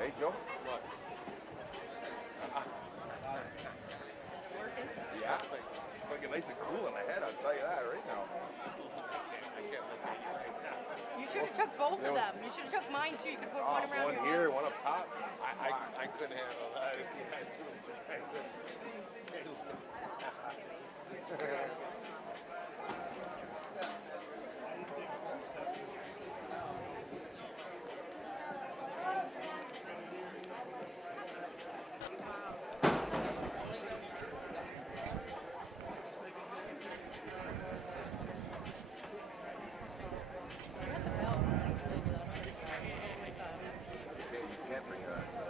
Hey, Joe. What? Yeah, it's looking nice and cool in the head, I'll tell you that right now. You should have took both of them. You should have took mine too. You could put one around One your here, head. one up top. I couldn't handle that if you had two.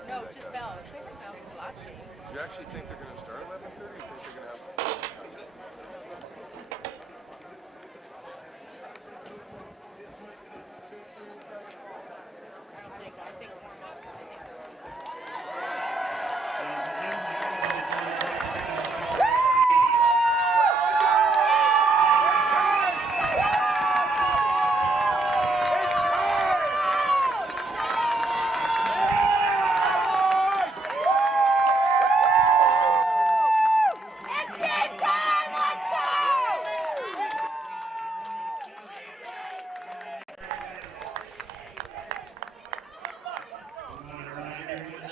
No, just bells. I think bells was the last game. Do you actually think they're going to start 11:30? Or you think they're going to have... I think warm up.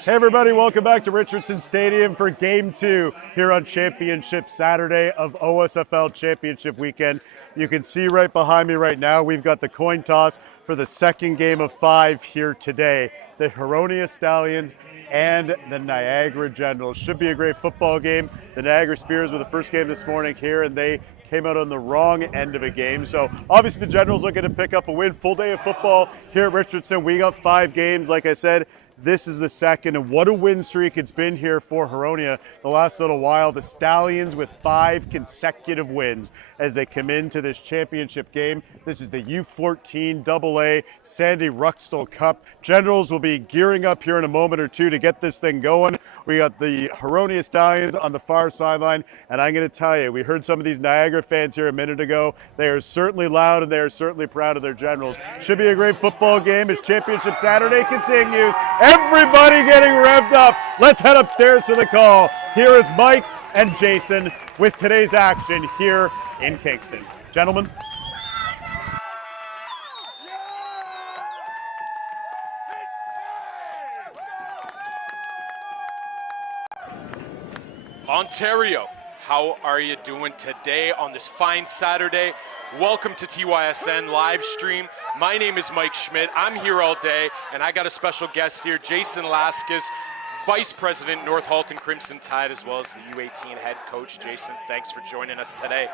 Hey everybody, welcome back to Richardson Stadium for Game 2 here on Championship Saturday of OSFL Championship Weekend. You can see right behind me right now, we've got the coin toss for the second game of 5 here today. The Huronia Stallions and the Niagara Generals. Should be a great football game. The Niagara Spears were the first game this morning here, and they came out on the wrong end of a game. So obviously the Generals looking to pick up a win. Full day of football here at Richardson. We got 5 games, like I said. This is the second, and what a win streak it's been here for Huronia the last little while. The Stallions with 5 consecutive wins as they come into this championship game. This is the U14 AA Sandy Ruckstuhl Cup. Generals will be gearing up here in a moment or two to get this thing going. We got the Huronia Stallions on the far sideline, and I'm going to tell you, we heard some of these Niagara fans here a minute ago. They are certainly loud, and they are certainly proud of their Generals. Should be a great football game as Championship Saturday continues. Everybody getting revved up. Let's head upstairs to the call. Here is Mike and Jason with today's action here in Kingston. Gentlemen. Ontario, how are you doing today on this fine Saturday? Welcome to TYSN live stream. My name is Mike Schmidt. I'm here all day, and I got a special guest here, Jason Laskus, Vice President, North Halton Crimson Tide, as well as the U18 head coach. Jason, thanks for joining us today.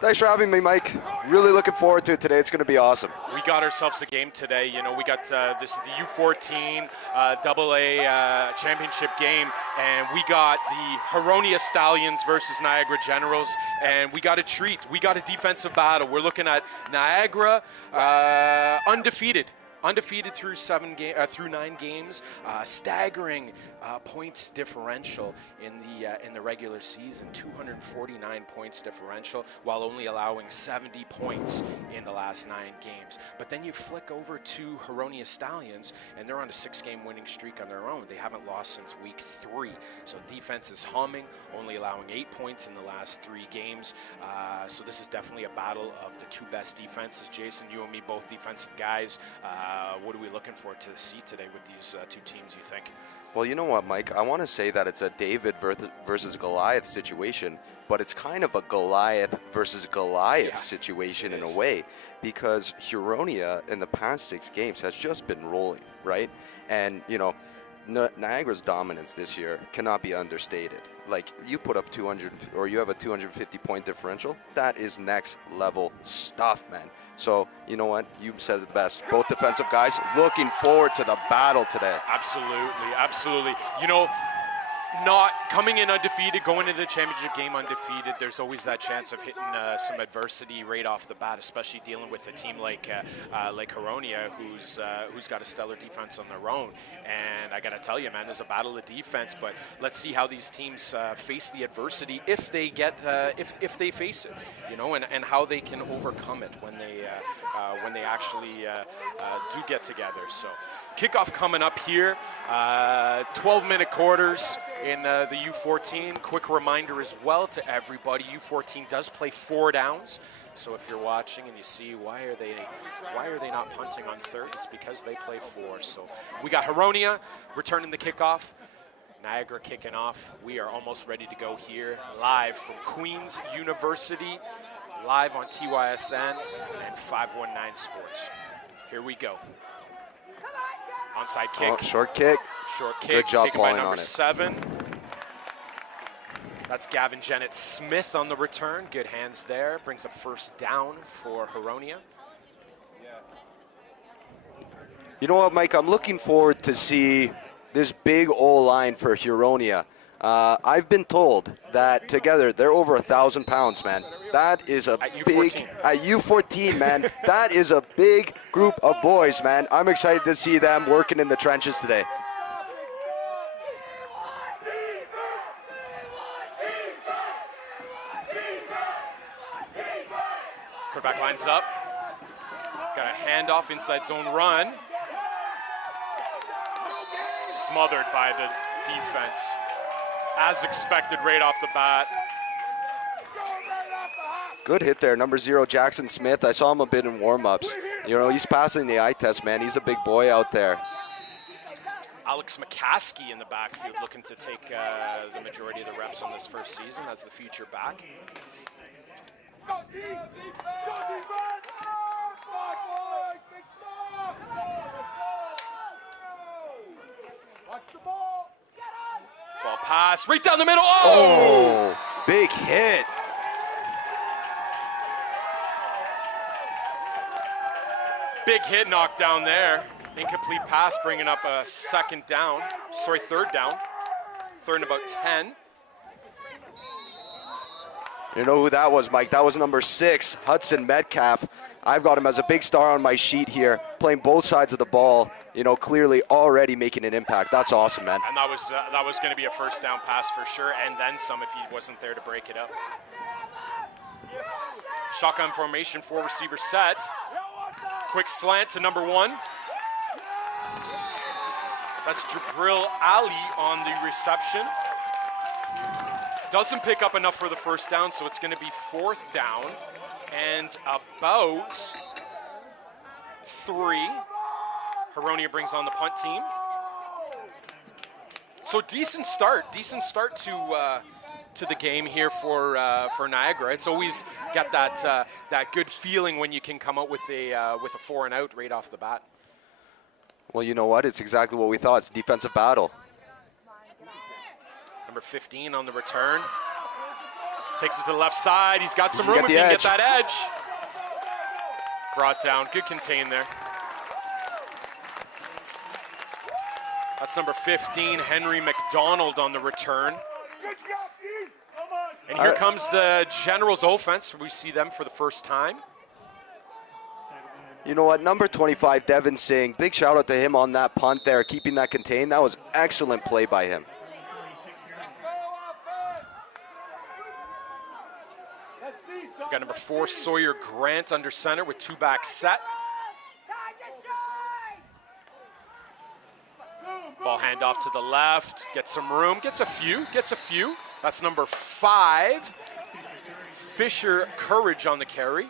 Thanks for having me, Mike. Really looking forward to it today. It's going to be awesome. We got ourselves a game today. You know, we got this is the U14 AA championship game, and we got the Huronia Stallions versus Niagara Generals, and we got a treat. We got a defensive battle. We're looking at Niagara undefeated through 9 games, staggering points differential in the regular season, 249 points differential, while only allowing 70 points in the last 9 games. But then you flick over to Huronia Stallions, and they're on a 6-game winning streak on their own. They haven't lost since week 3, so defense is humming, only allowing 8 points in the last 3 games. So this is definitely a battle of the 2 best defenses. Jason, you and me both defensive guys. What are we looking for to see today with these 2 teams, you think? Well, you know what, Mike? I want to say that it's a David versus Goliath situation, but it's kind of a Goliath versus Goliath situation in a way, because Huronia in the past 6 games has just been rolling, right? And, you know, Niagara's dominance this year cannot be understated. Like, you put up 200, or you have a 250-point differential, that is next level stuff, man. So, you know what? You said it the best. Both defensive guys looking forward to the battle today. Absolutely, absolutely. You know, not coming in undefeated, going into the championship game undefeated, there's always that chance of hitting some adversity right off the bat, especially dealing with a team like Huronia, who's got a stellar defense on their own. And I got to tell you, man, there's a battle of defense. But let's see how these teams face the adversity if they get if they face it, you know, and how they can overcome it when they actually do get together. So. Kickoff coming up here, 12-minute quarters in the U14. Quick reminder as well to everybody, U14 does play 4 downs. So if you're watching and you see why are they not punting on third, it's because they play 4. So we got Huronia returning the kickoff, Niagara kicking off. We are almost ready to go here live from Queen's University, live on TYSN and 519 Sports. Here we go. Onside kick. Oh, short kick. Short kick. Good job taken by falling number on it. 7. That's Gavin Jennett Smith on the return. Good hands there. Brings up first down for Huronia. You know what, Mike? I'm looking forward to see this big O-line for Huronia. I've been told that together they're over 1,000 pounds, man. That is a big at U14, man. That is a big group of boys, man. I'm excited to see them working in the trenches today. Quarterback lines up. Got a handoff inside zone run. Smothered by the defense. As expected right off the bat. Good hit there, number 0, Jackson Smith. I saw him a bit in warm-ups. You know, he's passing the eye test, man. He's a big boy out there. Alex McCaskey in the backfield looking to take the majority of the reps on this first season as the future back. Ball pass, right down the middle. Oh, big hit. Big hit knocked down there. Incomplete pass bringing up a third down. Third and about 10. You know who that was, Mike? That was number 6, Hudson Metcalf. I've got him as a big star on my sheet here, playing both sides of the ball, you know, clearly already making an impact. That's awesome, man. And that was going to be a first down pass for sure, and then some if he wasn't there to break it up. Shotgun formation, 4 receiver set. Quick slant to number 1. That's Jabril Ali on the reception. Doesn't pick up enough for the first down, so it's going to be 4th down and about 3. Huronia brings on the punt team. So decent start to the game here for Niagara. It's always got that good feeling when you can come out with a 4 and out right off the bat. Well, you know what? It's exactly what we thought. It's a defensive battle. Number 15 on the return. Takes it to the left side. He's got some room if he can get that edge. Brought down. Good contain there. That's number 15, Henry McDonald on the return. And here comes the Generals offense. We see them for the first time. You know what? Number 25, Devin Singh. Big shout out to him on that punt there, keeping that contained. That was excellent play by him. Got number 4, Sawyer Grant under center with 2 backs set. Ball handoff to the left, gets some room, gets a few. That's number 5, Fisher Courage on the carry.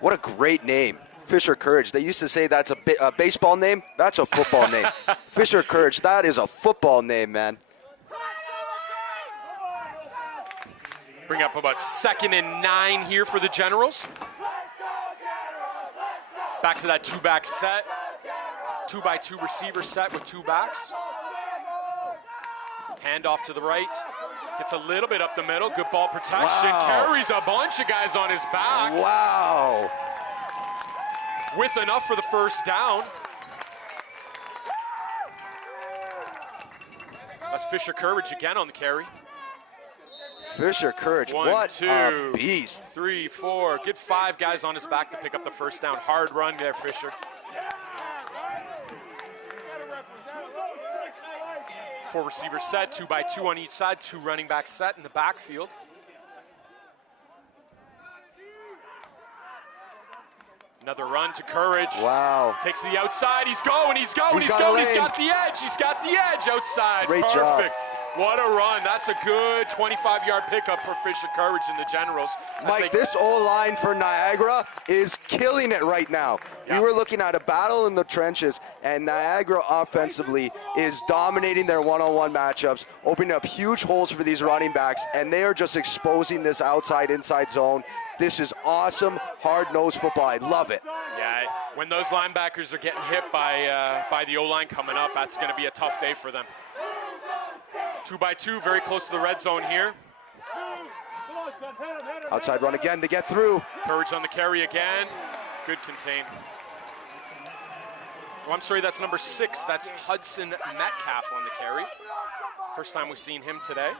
What a great name, Fisher Courage. They used to say that's a baseball name. That's a football name. Fisher Courage, that is a football name, man. Bring up about 2nd and 9 here for the Generals. Back to that 2-back set. 2x2 receiver set with 2 backs. Handoff to the right. Gets a little bit up the middle. Good ball protection. Wow. Carries a bunch of guys on his back. Wow. With enough for the first down. That's Fisher Courage again on the carry. Fisher Courage, 1, what 2, a beast. 3, 4. Get 5 guys on his back to pick up the first down. Hard run there, Fisher. 4 receivers set, 2 by 2 on each side, 2 running backs set in the backfield. Another run to Courage. Wow. Takes the outside. He's going. He's going. He's He's got a going. He's lane. got the edge. He's got the edge outside. Great Perfect. job. What a run. That's a good 25-yard pickup for Fisher Courage and the Generals. Mike, this O-line for Niagara is killing it right now. Yeah. We were looking at a battle in the trenches, and Niagara offensively is dominating their one-on-one matchups, opening up huge holes for these running backs, and they are just exposing this outside-inside zone. This is awesome, hard-nosed football. I love it. Yeah, when those linebackers are getting hit by the O-line coming up, that's going to be a tough day for them. 2 by 2, very close to the red zone here. Outside run again to get through. Courage on the carry again. Good contain. Oh, I'm sorry, that's number 6. That's Hudson Metcalf on the carry. First time we've seen him today.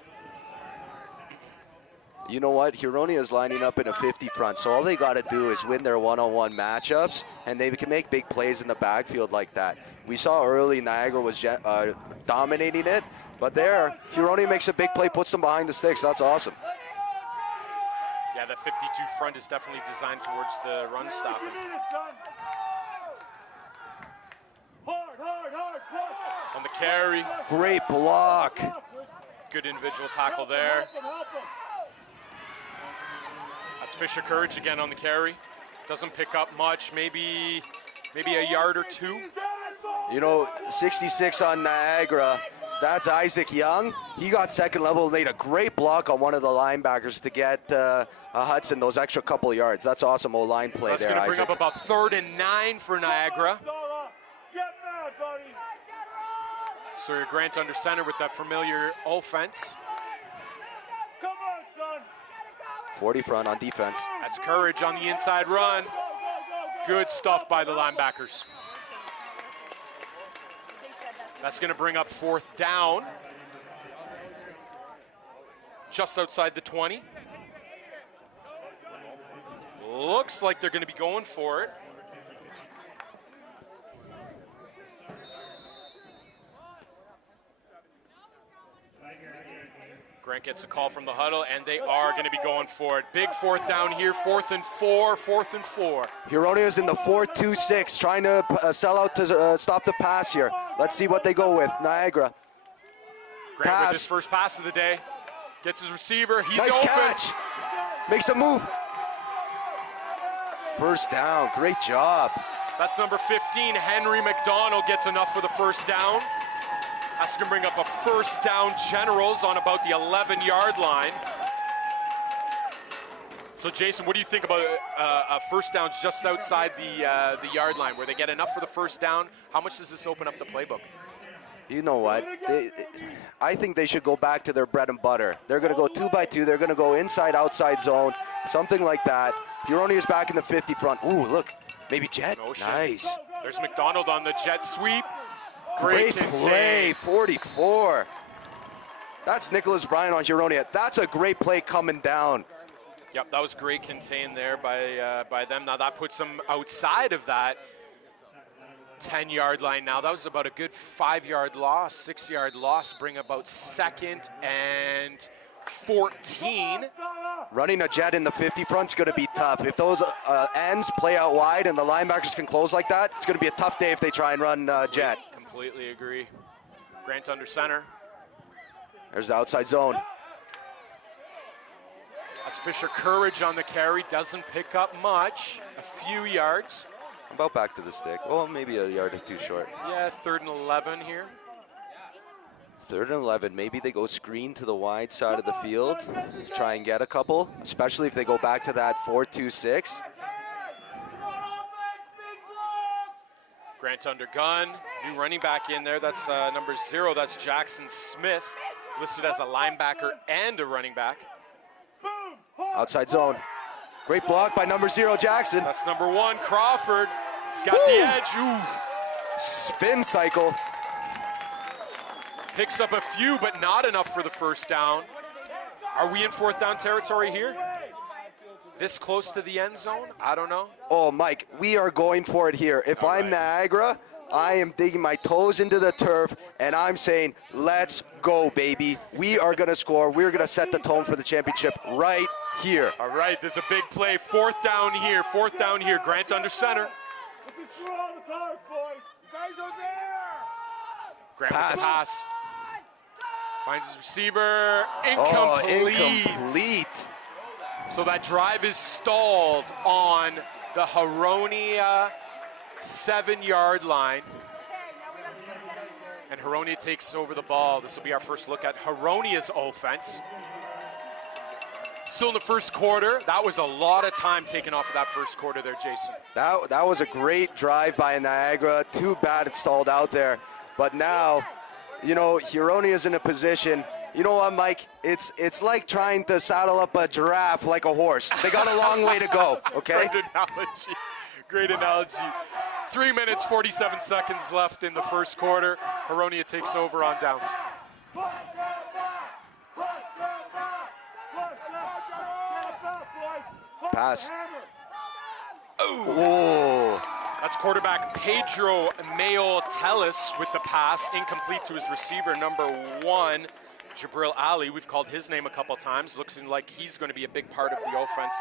You know what? Huronia is lining up in a 50 front, so all they got to do is win their one-on-one matchups, and they can make big plays in the backfield like that. We saw early Niagara was dominating it, but there, Huronia makes a big play, puts them behind the sticks. That's awesome. Yeah, the 52 front is definitely designed towards the run stopping. On the carry. Great block. Good individual tackle there. That's Fisher Courage again on the carry. Doesn't pick up much, maybe a yard or 2. You know, 66 on Niagara. That's Isaac Young. He got second level and made a great block on one of the linebackers to get Hudson those extra couple yards. That's awesome O-line play That's there, going to bring Isaac. up about 3rd and 9 for Niagara. Sawyer Grant under center with that familiar offense. 40 front on defense. That's Courage on the inside run. Good stuff by the linebackers. That's going to bring up 4th down. Just outside the 20. Looks like they're going to be going for it. Grant gets a call from the huddle, and they are going to be going for it. Big 4th down here, 4th and 4, 4th and 4. Huronia is in the 4-2-6, trying to sell out to stop the pass here. Let's see what they go with. Niagara. Grant Pass. with his first pass of the day. Gets his receiver. He's Nice open. catch. Makes a move. First down. Great job. That's number 15. Henry McDonald gets enough for the first down. That's going to bring up a 1st down Generals on about the 11-yard line. So, Jason, what do you think about a 1st down just outside the yard line where they get enough for the 1st down? How much does this open up the playbook? You know what? I think they should go back to their bread and butter. They're going to go 2 by 2. They're going to go inside, outside zone, something like that. Huronia is back in the 50 front. Ooh, look, maybe jet. Motion. Nice. There's McDonald on the jet sweep. Great contain. play, 44. That's Nicholas Bryan on Huronia. That's a great play coming down. Yep, that was great contained there by them. Now that puts them outside of that 10-yard line now. That was about a good 5-yard loss, 6-yard loss, bring about 2nd and 14. Running a jet in the 50 front's going to be tough. If those ends play out wide and the linebackers can close like that, it's going to be a tough day if they try and run jet. Completely agree. Grant under center. There's the outside zone. As Fisher Courage on the carry, doesn't pick up much, a few yards. About back to the stick. Well, maybe a yard or 2 short. Yeah, 3rd and 11 here. 3rd and 11. Maybe they go screen to the wide side of the field, try and get a couple, especially if they go back to that 4-2-6. Grant under gun, new running back in there. That's number 0. That's Jackson Smith, listed as a linebacker and a running back. Outside zone. Great block by number 0, Jackson. That's number 1, Crawford. He's got the edge. Ooh. Spin cycle. Picks up a few, but not enough for the first down. Are we in fourth down territory here? This close to the end zone? I don't know. Oh, Mike, we are going for it here. If I'm Niagara, I am digging my toes into the turf, and I'm saying, let's go, baby. We are going to score. We're going to set the tone for the championship right here. All right, there's a big play. Fourth down here, fourth down here. Grant under center. Grant with the pass. Finds his receiver. Incomplete. Oh, incomplete. So that drive is stalled on the Huronia 7-yard line. And Huronia takes over the ball. This will be our first look at Huronia's offense. Still in the first quarter. That was a lot of time taken off of that first quarter there, Jason. That was a great drive by Niagara. Too bad it stalled out there. But now, you know, Huronia's in a position. You know what, Mike? It's like trying to saddle up a giraffe like a horse. They got a long way to go, okay? Great analogy. Great analogy. 3 minutes, 47 seconds left in the first quarter. Huronia takes over on downs. Pass. Oh. That's quarterback Pedro Mayo-Tellis with the pass, incomplete to his receiver, number 1, Jabril Ali. We've called his name a couple times. Looks like he's going to be a big part of the offense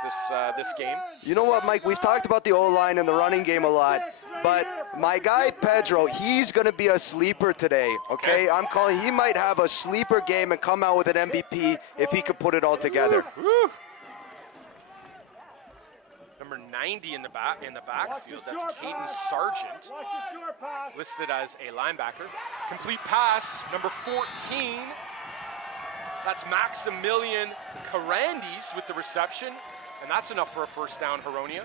this game. You know what, Mike? We've talked about the O-line and the running game a lot, but my guy Pedro, he's going to be a sleeper today, okay? I'm calling, he might have a sleeper game and come out with an MVP if he could put it all together. Woo. Number 90 in the backfield, that's Caden Sargent, listed as a linebacker. Complete pass, number 14. That's Maximilian Carandis with the reception, and that's enough for a first down, Huronia.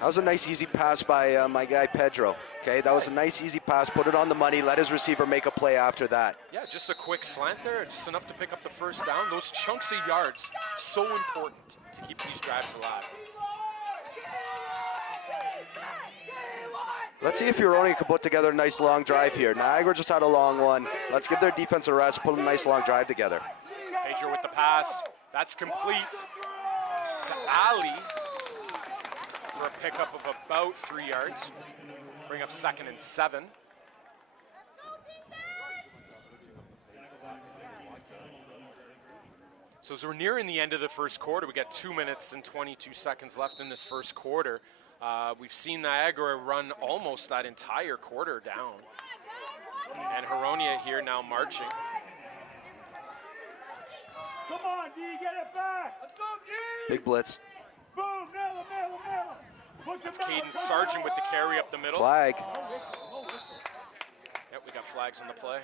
That was a nice, easy pass by my guy Pedro. Okay, that was a nice, easy pass. Put it on the money. Let his receiver make a play after that. Yeah, just a quick slant there, just enough to pick up the first down. Those chunks of yards, so important to keep these drives alive. Let's see if Huronia can put together a nice long drive here. Niagara just had a long one. Let's give their defense a rest, put a nice long drive together. Pedro with the pass. That's complete to Ali for a pickup of about 3 yards. Bring up 2nd and 7. So as we're nearing the end of the first quarter, we got 2 minutes and 22 seconds left in this first quarter. We've seen Niagara run almost that entire quarter down. And Huronia here now marching. Come on, D, get it back. Let's go, D. Big blitz. Boom, nail him. That's Caden Sargent with the carry up the middle. Flag. Yep, we got flags on the play.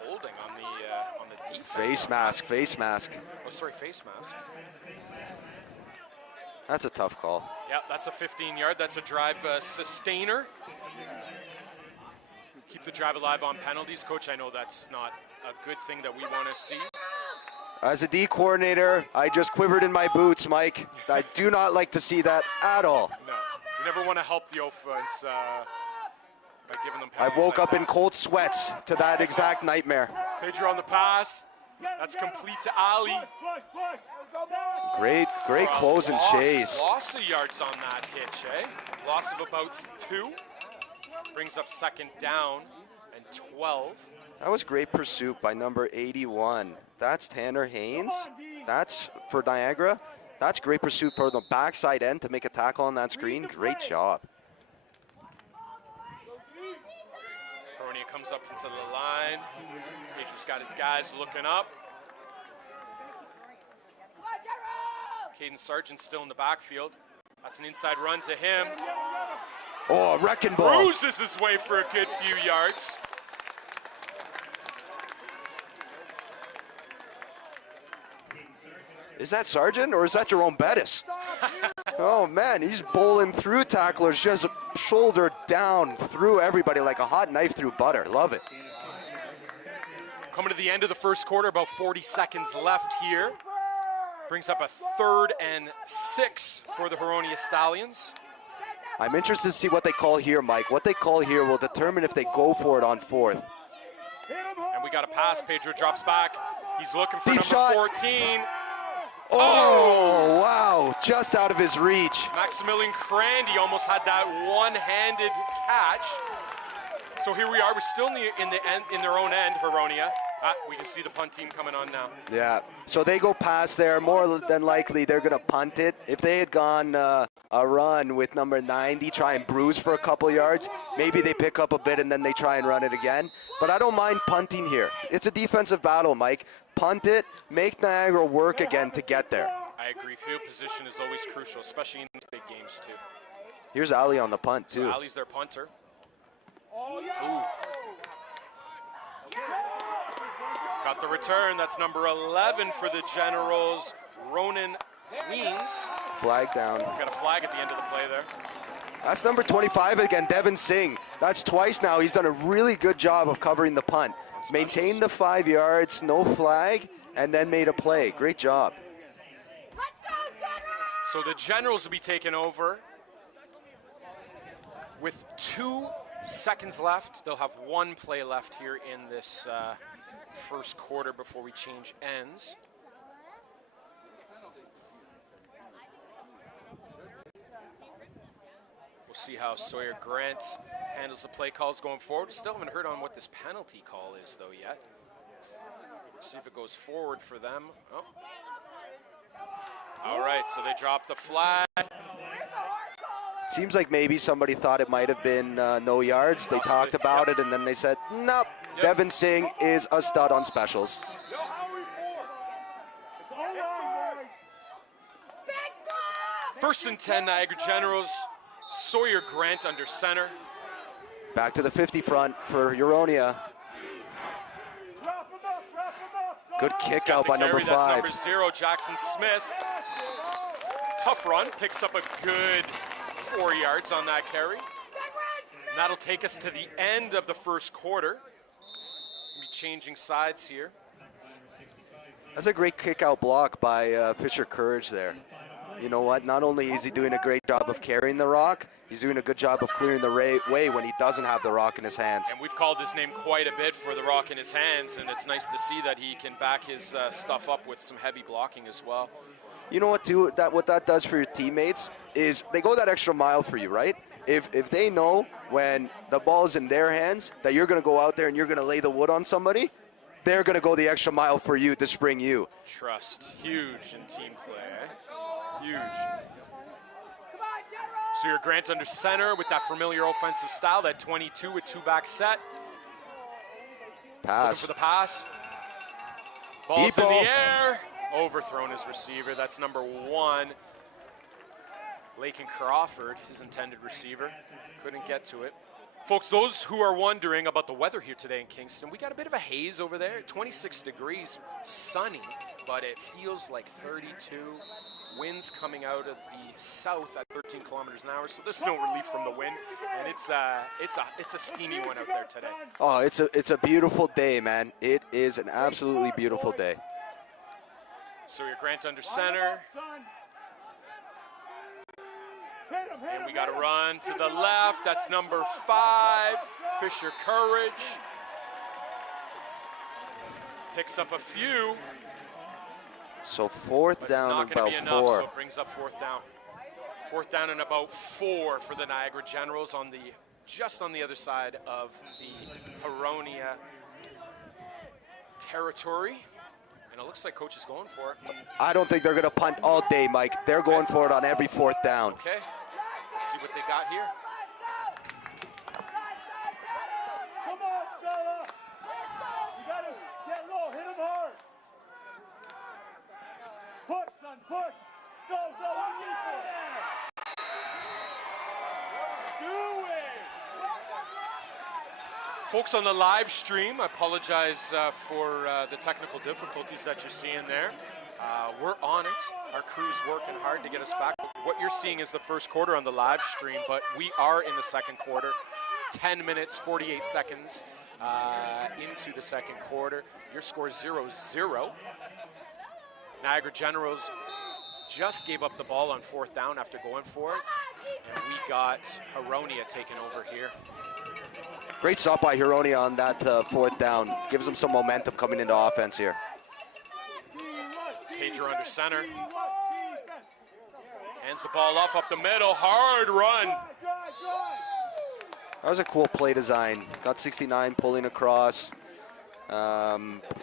Holding on the defense. Face mask. Oh, sorry, face mask. That's a tough call. Yeah, that's a 15-yard. That's a drive sustainer. Keep the drive alive on penalties. Coach, I know that's not a good thing that we want to see. As a D coordinator, I just quivered in my boots, Mike. I do not like to see that at all. No, you never want to help the offense by giving them I've penalties woke like up in cold sweats to that exact nightmare. Pedro on the pass. That's complete to Ali. Great close and chase. Loss of yards on that hitch, eh? Loss of about 2. Brings up 2nd down and 12. That was great pursuit by number 81. That's Tanner Haynes. That's for Niagara. That's great pursuit for the backside end to make a tackle on that screen. Great job. Huronia comes up into the line. Pedro's got his guys looking up. Caden Sargent still in the backfield. That's an inside run to him. Oh, a wrecking ball. Cruises his way for a good few yards. Is that Sargent or is that Jerome Bettis? Oh man, he's bowling through tacklers, just shoulder down through everybody like a hot knife through butter. Love it. Coming to the end of the first quarter, about 40 seconds left here. Brings up a 3rd and 6 for the Huronia Stallions. I'm interested to see what they call here, Mike. What they call here will determine if they go for it on 4th. And we got a pass. Pedro drops back. He's looking for Deep number shot. 14. Oh, wow. Just out of his reach. Maximilian Crandy almost had that one-handed catch. So here we are. We're still in their own end, Huronia. We can see the punt team coming on now. Yeah, so they go past there. More than likely, they're going to punt it. If they had gone a run with number 90, try and bruise for a couple yards, maybe they pick up a bit and then they try and run it again. But I don't mind punting here. It's a defensive battle, Mike. Punt it, make Niagara work again to get there. I agree. Field position is always crucial, especially in these big games, too. Here's Ali on the punt, too. So Ali's their punter. Ooh. Got the return. That's number 11 for the Generals, Ronan Weens. Flag down. Got a flag at the end of the play there. That's number 25 again, Devin Singh. That's twice now. He's done a really good job of covering the punt. Maintained the 5 yards, no flag, and then made a play. Great job. So the Generals will be taking over with 2 seconds left. They'll have 1 play left here in this first quarter before we change ends. We'll see how Sawyer Grant handles the play calls going forward. Still haven't heard on what this penalty call is though yet. See if it goes forward for them. Oh. All right, so they dropped the flag. Seems like maybe somebody thought it might have been no yards. They talked about it and then they said, nope, Devin Singh is a stud on specials. First and 10, Niagara Generals. Sawyer Grant under center. Back to the 50 front for Huronia. Good kick out by number 5. That's number 0, Jackson Smith. Tough run, picks up a good 4 yards on that carry. And that'll take us to the end of the first quarter. We'll be changing sides here. That's a great kick out block by Fisher Courage there. You know what? Not only is he doing a great job of carrying the rock, he's doing a good job of clearing the way when he doesn't have the rock in his hands. And we've called his name quite a bit for the rock in his hands, and it's nice to see that he can back his stuff up with some heavy blocking as well. You know what, too? What that does for your teammates is they go that extra mile for you, right? If they know when the ball's in their hands that you're going to go out there and you're going to lay the wood on somebody, they're going to go the extra mile for you to spring you. Trust, huge in team play, eh? Huge. Sawyer Grant under center with that familiar offensive style, that 22 with 2-back set. Pass. Looking for the pass. Ball's in the air. Overthrown his receiver. That's number 1. Lakin Crawford, his intended receiver. Couldn't get to it. Folks, those who are wondering about the weather here today in Kingston, we got a bit of a haze over there. 26 degrees, sunny, but it feels like 32. Winds coming out of the south at 13 kilometers an hour, so there's no relief from the wind, and it's a steamy one out there today. Oh, it's a beautiful day, man. It is an absolutely beautiful day. Sawyer Grant under center. And we got a run to the left. That's number 5, Fisher Courage. Picks up a few. So 4th down and about 4. So it brings up 4th down. 4th down and about 4 for the Niagara Generals just on the other side of the Huronia territory. And it looks like coach is going for it. I don't think they're going to punt all day, Mike. They're going for it on every 4th down. Okay, let's see what they got here. Come on, fella. You got to get low. Hit him hard. Push, son, push. Go, do it. Folks on the live stream, I apologize for the technical difficulties that you're seeing there. We're on it. Our crew's working hard to get us back. What you're seeing is the first quarter on the live stream, but we are in the second quarter. 10 minutes, 48 seconds into the second quarter. Your score 0-0. Niagara Generals just gave up the ball on 4th down after going for it. And we got Huronia taking over here. Great stop by Huronia on that 4th down. Gives them some momentum coming into offense here. Pedro under center. Hands the ball off up the middle. Hard run. That was a cool play design. Got 69 pulling across,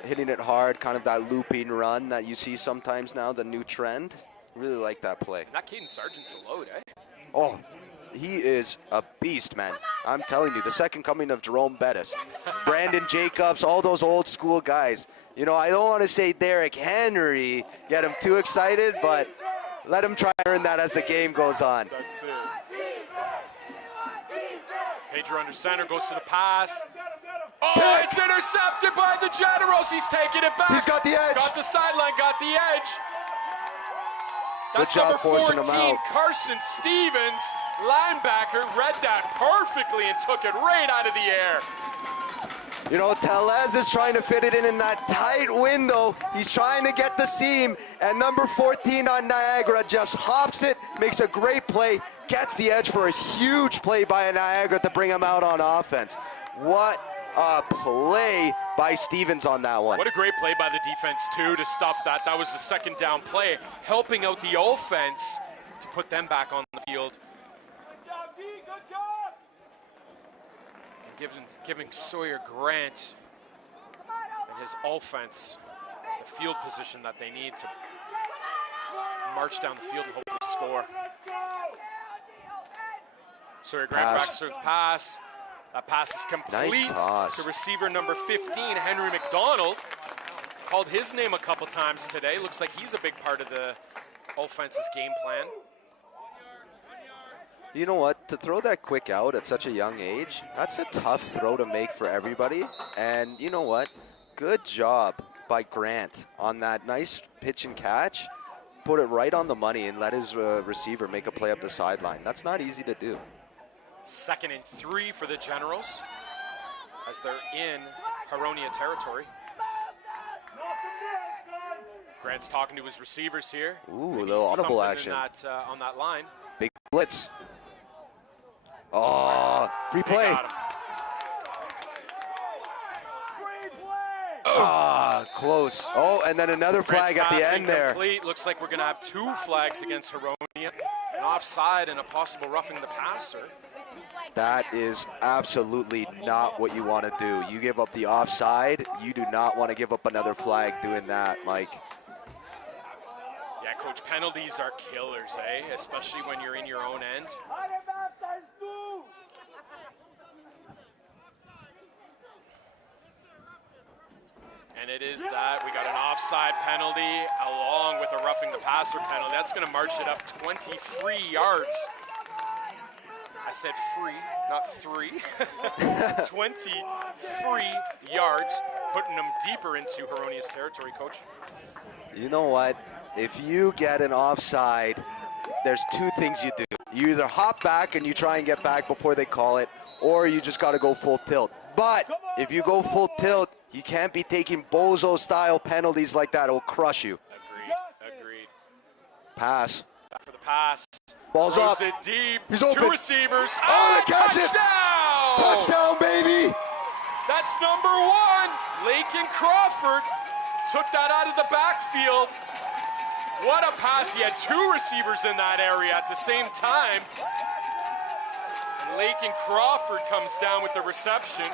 hitting it hard, kind of that looping run that you see sometimes now, the new trend. Really like that play. That Caden Sargent's a load, eh? Oh, he is a beast, man. I'm telling you, the second coming of Jerome Bettis. Brandon Jacobs, all those old school guys. You know, I don't want to say Derrick Henry, get him too excited, but let him try to earn that as the game goes on. That's it. Pedro under center, goes to the pass. Oh, it's intercepted by the Generals. He's taking it back. He's got the edge. Got the sideline, got the edge. That's Good job number forcing 14, him out. Carson Stevens, linebacker, read that perfectly and took it right out of the air. You know, Tellez is trying to fit it in that tight window. He's trying to get the seam, and number 14 on Niagara just hops it, makes a great play, gets the edge for a huge play by Niagara to bring him out on offense. What a play by Stevens on that one. What a great play by the defense, too, to stuff that. That was a second down play, helping out the offense to put them back on the field. Giving Sawyer Grant and his offense the field position that they need to march down the field and hopefully score. Sawyer Grant back to the pass. That pass is complete. Nice toss. To receiver number 15, Henry McDonald. Called his name a couple times today. Looks like he's a big part of the offense's game plan. You know what, to throw that quick out at such a young age, that's a tough throw to make for everybody. And you know what, good job by Grant on that nice pitch and catch. Put it right on the money and let his receiver make a play up the sideline. That's not easy to do. 2nd and 3 for the Generals as they're in Huronia territory. Grant's talking to his receivers here. Ooh, Maybe a little audible something action. in that, on that line. Big blitz. Oh, free play. Got him. Ah, close. Oh, and then another flag at the end there. Complete. Looks like we're going to have 2 flags against Huronia. An offside and a possible roughing the passer. That is absolutely not what you want to do. You give up the offside. You do not want to give up another flag doing that, Mike. Yeah, Coach, penalties are killers, eh? Especially when you're in your own end. And it is that. We got an offside penalty along with a roughing the passer penalty. That's going to march it up 20 free yards. I said free, not 3. 20 free yards, putting them deeper into Huronia's territory, Coach. You know what? If you get an offside, there's 2 things you do. You either hop back and you try and get back before they call it, or you just got to go full tilt. But if you go full tilt, you can't be taking bozo-style penalties like that. It'll crush you. Agreed. Pass. Back for the pass. Ball's Throws up. it deep. He's 2 open. receivers. Oh, they catch it. Touchdown! Touchdown, baby! That's number 1. Lakin Crawford took that out of the backfield. What a pass. He had 2 receivers in that area at the same time. And Lakin Crawford comes down with the reception.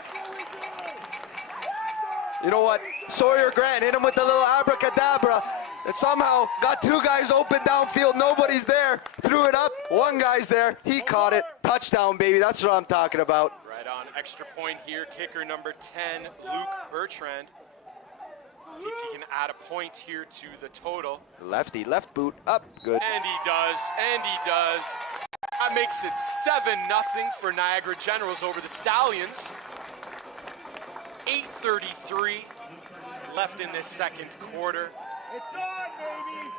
You know what? Sawyer Grant hit him with the little abracadabra and somehow got 2 guys open downfield. Nobody's there. Threw it up. 1 guy's there. He caught it. Touchdown, baby. That's what I'm talking about. Right on. Extra point here. Kicker number 10, Luke Bertrand. See if he can add a point here to the total. Lefty, left boot, up, good. And he does, and he does. That makes it 7-0 for Niagara Generals over the Stallions. 8:33 left in this second quarter. It's on, baby.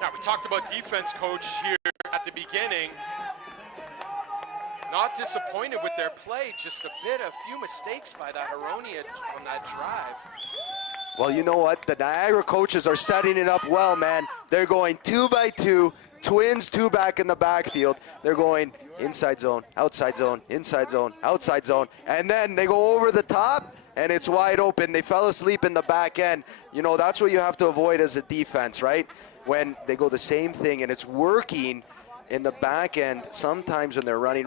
Now, we talked about defense, Coach, here at the beginning. not disappointed with their play, just a few mistakes by that Huronia on that drive. Well, you know what? The Niagara coaches are setting it up well, man. They're going 2 by 2, twins, 2 back in the backfield. They're going inside zone, outside zone, inside zone, outside zone, and then they go over the top, and it's wide open. They fell asleep in the back end. You know, that's what you have to avoid as a defense, right? When they go the same thing and it's working in the back end, sometimes when they're running,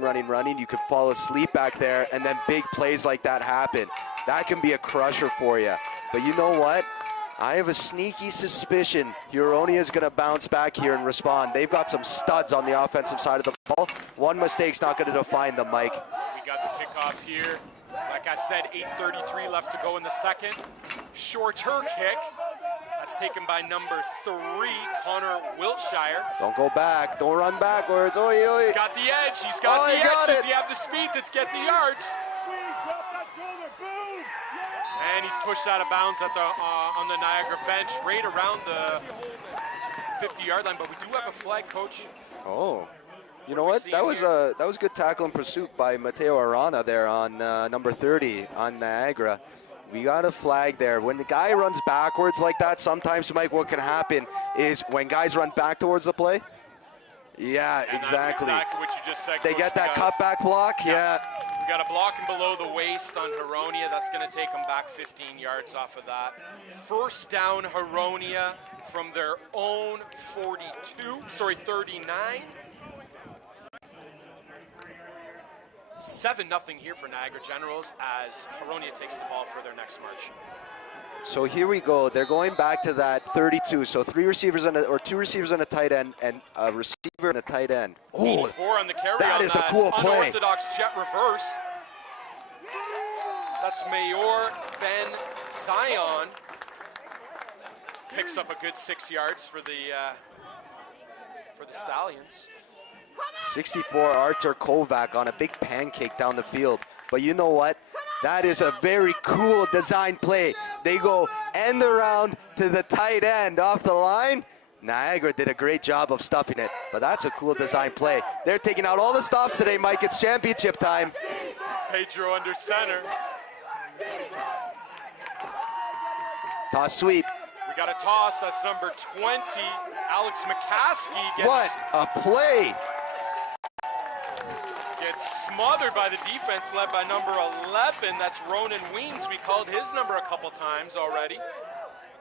you can fall asleep back there, and then big plays like that happen. That can be a crusher for you. But you know what? I have a sneaky suspicion Huronia is going to bounce back here and respond. They've got some studs on the offensive side of the ball. One mistake's not going to define them, Mike. We got the kickoff here. Like I said, 8:33 left to go in the second. Shorter kick. That's taken by number 3, Connor Wiltshire. Don't go back. Don't run backwards. Oi, oi. He's got the edge. He's got the edge. Does he have the speed to get the yards? And he's pushed out of bounds at the on the Niagara bench, right around the 50-yard line. But we do have a flag, Coach. Oh, you know what? That was good tackle and pursuit by Mateo Arana there on number 30 on Niagara. We got a flag there. When the guy runs backwards like that, sometimes, Mike, what can happen is when guys run back towards the play. Yeah, and exactly. That's exactly what you just said, They Coach. get that cutback block. Yeah. We got a blocking below the waist on Huronia. That's going to take them back 15 yards off of that. First down, Huronia from their own 39. 7-0 here for Niagara Generals as Huronia takes the ball for their next march. So here we go. They're going back to that 32. So 2 receivers on a tight end and a receiver and a tight end. Oh, 4 on the carry. that is a cool play. Unorthodox jet reverse. That's Mayor Ben Zion. Picks up a good 6 yards for the Stallions. 64 Artur Kovac on a big pancake down the field. But you know what? That is a very cool design play. They go end around to the tight end off the line. Niagara did a great job of stuffing it, but that's a cool design play. They're taking out all the stops today, Mike. It's championship time. Pedro under center. Toss sweep. We got a toss. That's number 20. Alex McCaskey gets... What a play. Gets smothered by the defense led by number 11. That's Ronan Weems. We called his number a couple times already.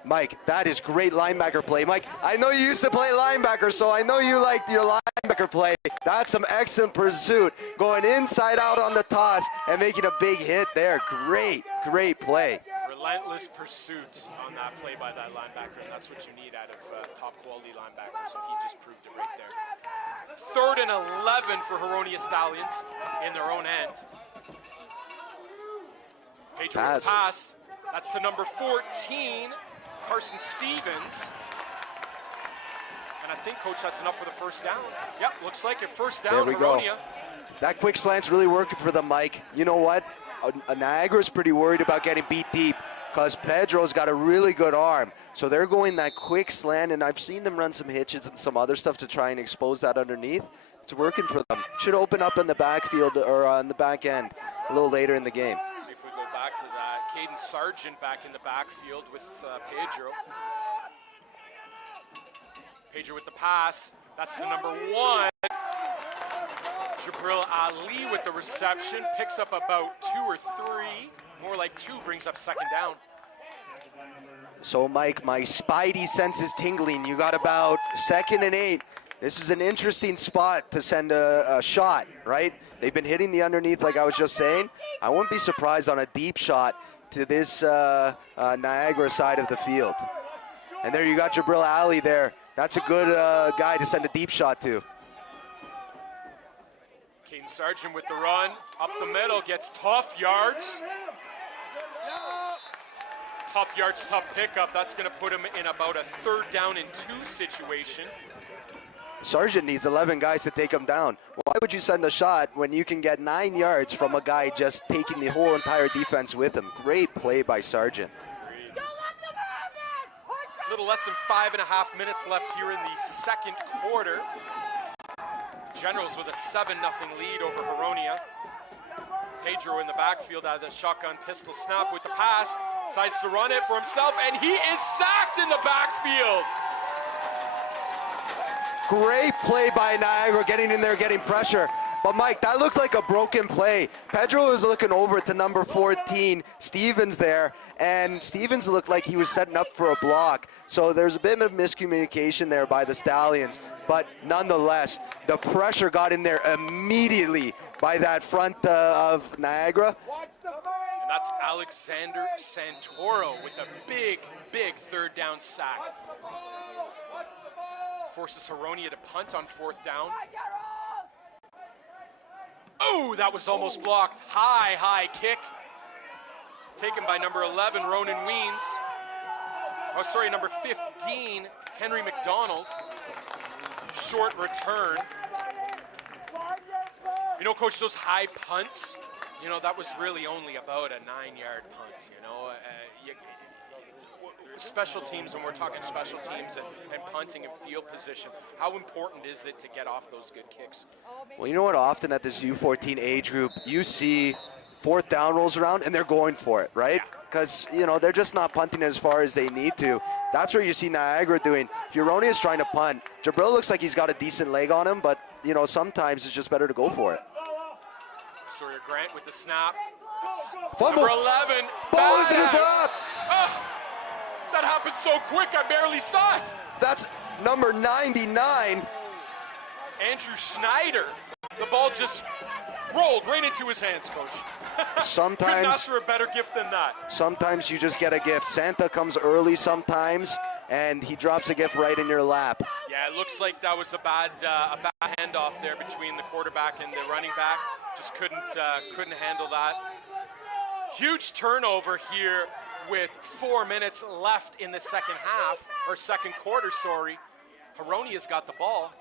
Mike, that is great linebacker play. Mike, I know you used to play linebacker, so I know you liked your linebacker play. That's some excellent pursuit. Going inside out on the toss and making a big hit there. Great, great play. Relentless pursuit on that play by that linebacker, and that's what you need out of top quality linebackers, and he just proved it right there. 3rd and 11 for Huronia Stallions in their own end. Pedro with the pass. That's to number 14, Carson Stevens. And I think, Coach, that's enough for the first down. Yep, looks like it. First down, there we Huronia. Go. That quick slant's really working for them, Mike. You know what? Niagara's pretty worried about getting beat deep because Pedro's got a really good arm. So they're going that quick slant, and I've seen them run some hitches and some other stuff to try and expose that underneath. It's working for them. Should open up in the backfield or on the back end a little later in the game. Let's see if we go back to that. Caden Sargent back in the backfield with Pedro. Pedro with the pass. That's the number 1. Jabril Ali with the reception. Picks up about 2 or 3. More like 2, brings up second down. So, Mike, my spidey sense is tingling. You got about 2nd and 8. This is an interesting spot to send a shot, right? They've been hitting the underneath like I was just saying. I wouldn't be surprised on a deep shot to this Niagara side of the field. And there you got Jabril Ali there. That's a good guy to send a deep shot to. Caden Sargent with the run. Up the middle, gets tough yards. Tough yards, tough pickup. That's going to put him in about a 3rd down and 2 situation. Sargent needs 11 guys to take him down. Why would you send a shot when you can get 9 yards from a guy just taking the whole entire defense with him? Great play by Sargent. A little less than 5.5 minutes left here in the second quarter. Generals with a 7-0 lead over Huronia. Pedro in the backfield has a shotgun pistol snap with the pass. Decides to run it for himself, and he is sacked in the backfield. Great play by Niagara, getting in there, getting pressure. But Mike, that looked like a broken play. Pedro was looking over to number 14, Stevens there, and Stevens looked like he was setting up for a block. So there's a bit of miscommunication there by the Stallions, but nonetheless, the pressure got in there immediately by that front of Niagara. And that's Alexander Santoro with a big, big third down sack. Forces Huronia to punt on 4th down. Oh, that was almost blocked. High kick. Taken by number 11, Ronan Weens. Oh, sorry, number 15, Henry McDonald. Short return. You know, Coach, those high punts, you know, that was really only about a 9-yard punt, you know. Special teams, when we're talking special teams and punting and field position, how important is it to get off those good kicks? Well, you know what, often at this U14 age group, you see 4th down rolls around and they're going for it, right? Because, you know, they're just not punting as far as they need to. That's what you see Niagara doing. Huronia is trying to punt. Jabril looks like he's got a decent leg on him, but, you know, sometimes it's just better to go for it. Sawyer Grant with the snap. Fumble. Number 11. Ball is in his lap. Oh, that happened so quick, I barely saw it. That's number 99. Andrew Schneider. The ball just rolled right into his hands, Coach. Couldn't ask for a better gift than that. Sometimes you just get a gift. Santa comes early sometimes, and he drops a gift right in your lap. Yeah, it looks like that was a bad handoff there between the quarterback and the running back. Just couldn't handle that. Huge turnover here with 4 minutes left in the second quarter, sorry. Huronia's got the ball.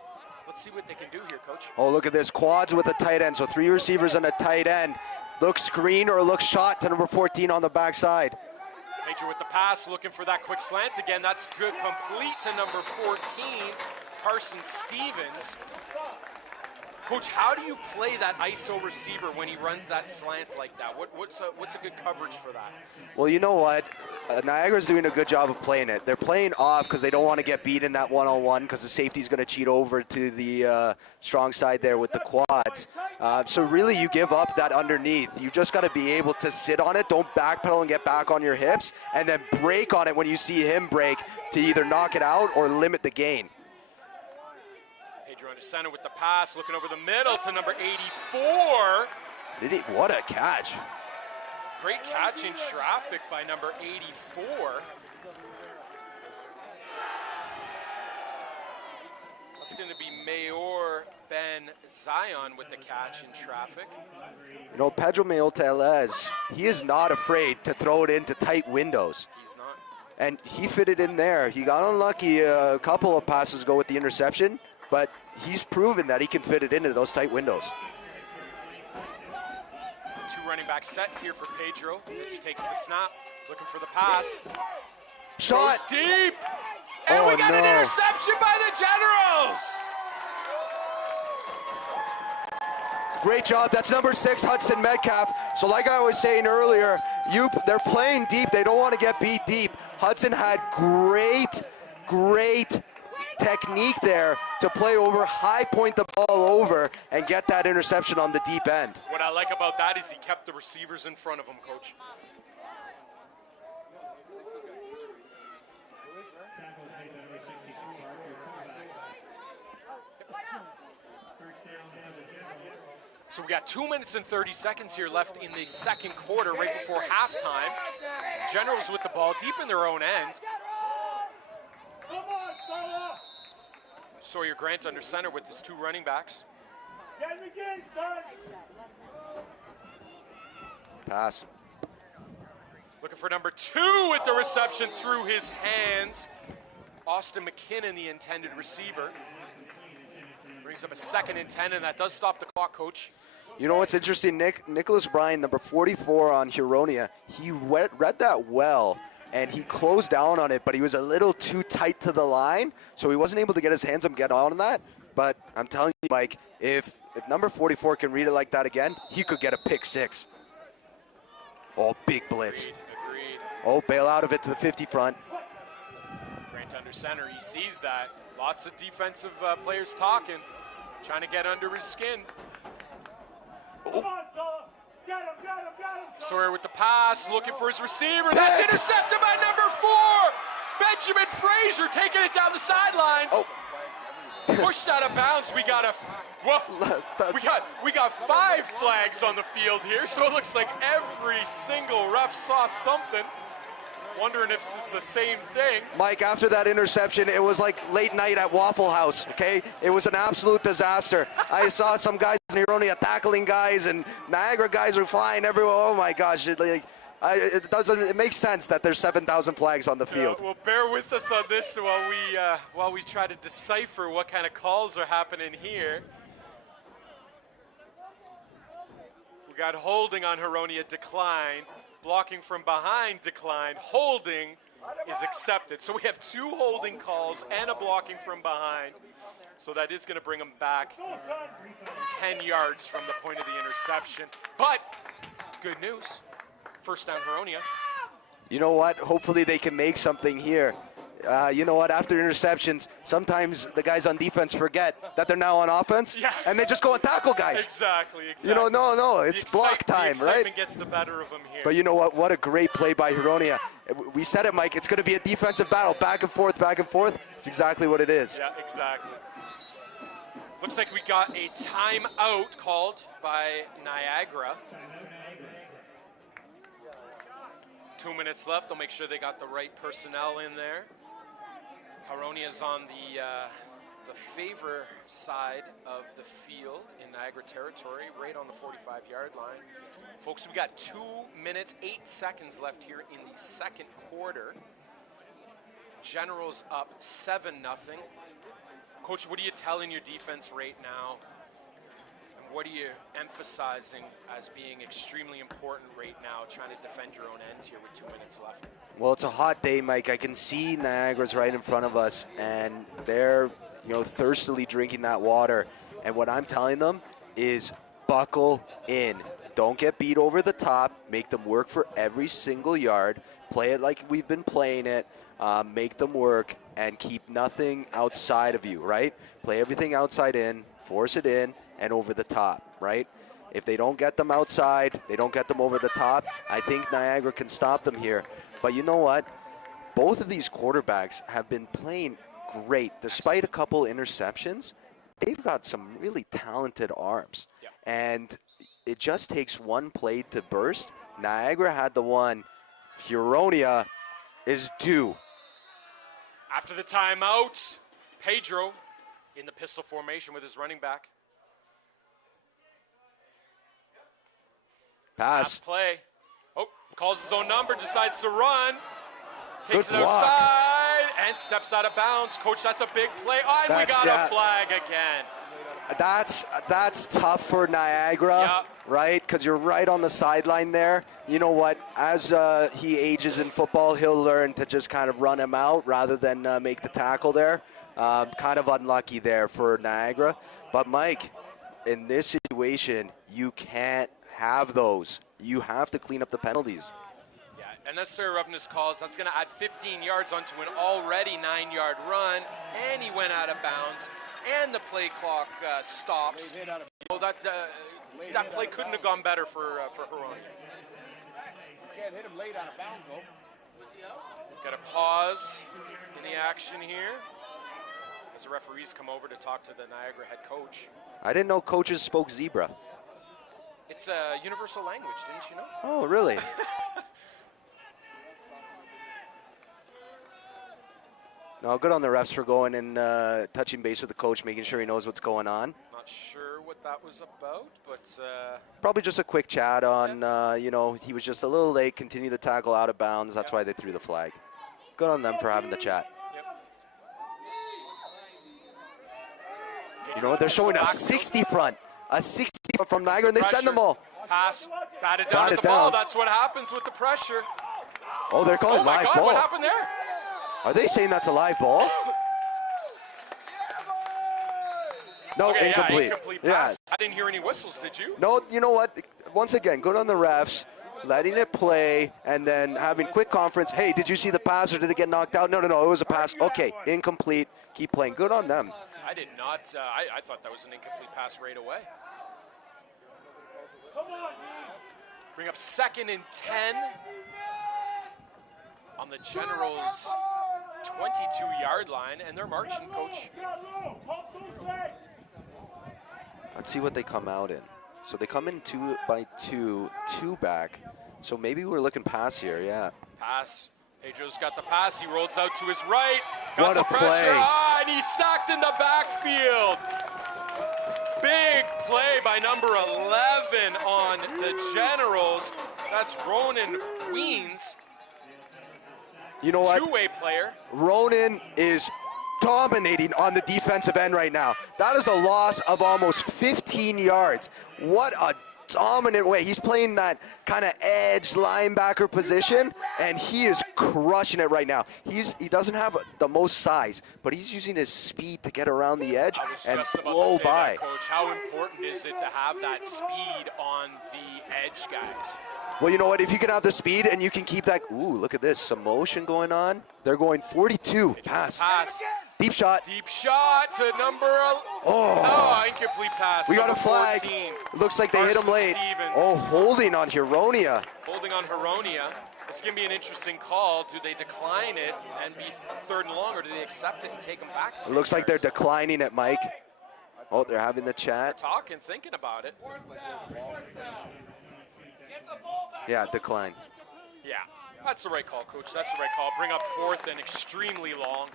Let's see what they can do here, Coach. Oh, look at this, quads with a tight end. So 3 receivers and a tight end. Look screen or look shot to number 14 on the backside. Major with the pass, looking for that quick slant again. That's good, complete to number 14, Carson Stevens. Coach, how do you play that ISO receiver when he runs that slant like that? What's a good coverage for that? Well, you know what? Niagara's doing a good job of playing it. They're playing off because they don't want to get beat in that one-on-one because the safety's going to cheat over to the strong side there with the quads. So really you give up that underneath. You just got to be able to sit on it. Don't backpedal and get back on your hips, and then break on it when you see him break to either knock it out or limit the gain. Pedro into center with the pass, looking over the middle to number 84. What a catch. Great catch in traffic by number 84. That's going to be Mayor Ben Zion with the catch in traffic. You know, Pedro Mayor-Telez, he is not afraid to throw it into tight windows. He's not. And he fit it in there. He got unlucky a couple of passes ago with the interception, but he's proven that he can fit it into those tight windows. 2 running back set here for Pedro as he takes the snap, looking for the pass. Shot. Goes deep. And we got an interception by the Generals. Great job. That's number 6, Hudson Metcalf. So like I was saying earlier, they're playing deep. They don't want to get beat deep. Hudson had great technique there to play over, high point the ball over, and get that interception on the deep end. What I like about that is he kept the receivers in front of him, Coach. So we got 2 minutes and 30 seconds here left in the second quarter, right before halftime. Generals with the ball deep in their own end. Sawyer Grant under center with his 2 running backs. Pass. Looking for number 2 with the reception through his hands. Austin McKinnon, the intended receiver. Brings up a 2nd and 10, and that does stop the clock, Coach. You know what's interesting, Nicholas Bryan, number 44 on Huronia, he read that well, and he closed down on it, but he was a little too tight to the line, so he wasn't able to get his hands up and get on that. But I'm telling you, Mike, if number 44 can read it like that again, he could get a pick 6. Oh, big blitz. Agreed. Oh, bail out of it to the 50 front. Grant under center, he sees that. Lots of defensive players talking, trying to get under his skin. Come on, Sala. Get him, get him, get him. Sawyer with the pass, looking for his receiver. That's intercepted by number 4. Benjamin Fraser taking it down the sidelines. Oh. Pushed out of bounds. We got we got 5 flags on the field here, so it looks like every single ref saw something. Wondering if it's the same thing. Mike, after that interception, it was like late night at Waffle House, okay? It was an absolute disaster. I saw some guys in Huronia tackling guys, and Niagara guys were flying everywhere. Oh my gosh, it makes sense that there's 7,000 flags on the field. Well, bear with us on this while we try to decipher what kind of calls are happening here. We got holding on Huronia declined. Blocking from behind declined. Holding is accepted. So we have 2 holding calls and a blocking from behind. So that is going to bring them back 10 yards from the point of the interception. But good news. First down, Huronia. You know what? Hopefully they can make something here. You know what? After interceptions, sometimes the guys on defense forget that they're now on offense, and they just go and tackle guys. Exactly. You know, no, it's block time, right? The excitement gets the better of them here. But you know what? What a great play by Huronia. We said it, Mike. It's going to be a defensive battle, back and forth, back and forth. It's exactly what it is. Yeah, exactly. Looks like we got a timeout called by Niagara. 2 minutes left. They'll make sure they got the right personnel in there. Huronia's on the favor side of the field in Niagara territory, right on the 45-yard line. Folks, we got 2 minutes, 8 seconds left here in the second quarter. Generals up 7-0. Coach, what are you telling your defense right now? And what are you emphasizing as being extremely important right now, trying to defend your own end here with 2 minutes left? Well, it's a hot day, Mike. I can see Niagara's right in front of us, and they're, thirstily drinking that water. And what I'm telling them is buckle in. Don't get beat over the top. Make them work for every single yard. Play it like we've been playing it. Make them work and keep nothing outside of you, right? Play everything outside in, force it in, and over the top, right? If they don't get them outside, they don't get them over the top, I think Niagara can stop them here. But you know what? Both of these quarterbacks have been playing great. Despite a couple interceptions, they've got some really talented arms. Yep. And it just takes one play to burst. Niagara had the one. Huronia is due. After the timeout, Pedro in the pistol formation with his running back. Pass. Play. Oh, calls his own number, decides to run. Takes Good it block. outside and steps out of bounds. Coach, that's a big play. Oh, and we got a flag again. That's tough for Niagara, right? Because you're right on the sideline there. You know what? As he ages in football, he'll learn to just kind of run him out rather than make the tackle there. Kind of unlucky there for Niagara. But, Mike, in this situation, you can't have those. You have to clean up the penalties. Yeah, unnecessary roughness calls. That's going to add 15 yards onto an already 9-yard run. And he went out of bounds. And the play clock stops. Well, that play couldn't have gone better for Huronia. Can't hit him late out of bounds, though. Got a pause in the action here as the referees come over to talk to the Niagara head coach. I didn't know coaches spoke zebra. It's a universal language, didn't you know? Oh, really? No, good on the refs for going and touching base with the coach, making sure he knows what's going on. Not sure what that was about, but... Probably just a quick chat on, he was just a little late, continue the tackle out of bounds. That's why they threw the flag. Good on them for having the chat. Yep. You know what? They're showing a 60 front. A 60 front from Niagara, and they send them all. Pass, batted down at the ball. That's what happens with the pressure. Oh, they're calling live ball. What happened there? Are they saying that's a live ball? No, Okay, incomplete. Yeah, incomplete pass. I didn't hear any whistles, did you? No, you know what? Once again, good on the refs, letting it play, and then having quick conference. Hey, did you see the pass or did it get knocked out? No, it was a pass. Okay, incomplete. Keep playing. Good on them. I did not. I thought that was an incomplete pass right away. Bring up 2nd and 10 on the Generals' 22-yard line, and they're marching, coach. Let's see what they come out in. So they come in 2 by 2, 2 back. So maybe we're looking pass here, yeah. Pass. Pedro's got the pass. He rolls out to his right. Got What the a pressure. play. And he's sacked in the backfield. Big play by number 11 on the Generals. That's Ronan Weens. You know what? Two-way player. Ronan is dominating on the defensive end right now. That is a loss of almost 15 yards. What a dominant way. He's playing that kind of edge linebacker position, and he is crushing it right now. He doesn't have the most size, but he's using his speed to get around the edge and blow by. That, Coach. How important is it to have that speed on the edge, guys? Well, you know what? If you can have the speed and you can keep that, ooh, look at this, some motion going on. They're going 42. Pass. Deep shot. Deep shot to number. Oh, incomplete pass. We got a flag. 14. Looks like they hit him late. Stevens. Oh, holding on Huronia. Holding on Huronia. It's going to be an interesting call. Do they decline it and be 3rd and long, or do they accept it and take them back? It looks like they're declining it, Mike. Oh, they're having the chat. They're talking, thinking about it. Yeah, decline. Yeah, that's the right call, Coach. That's the right call. Bring up 4th and extremely long.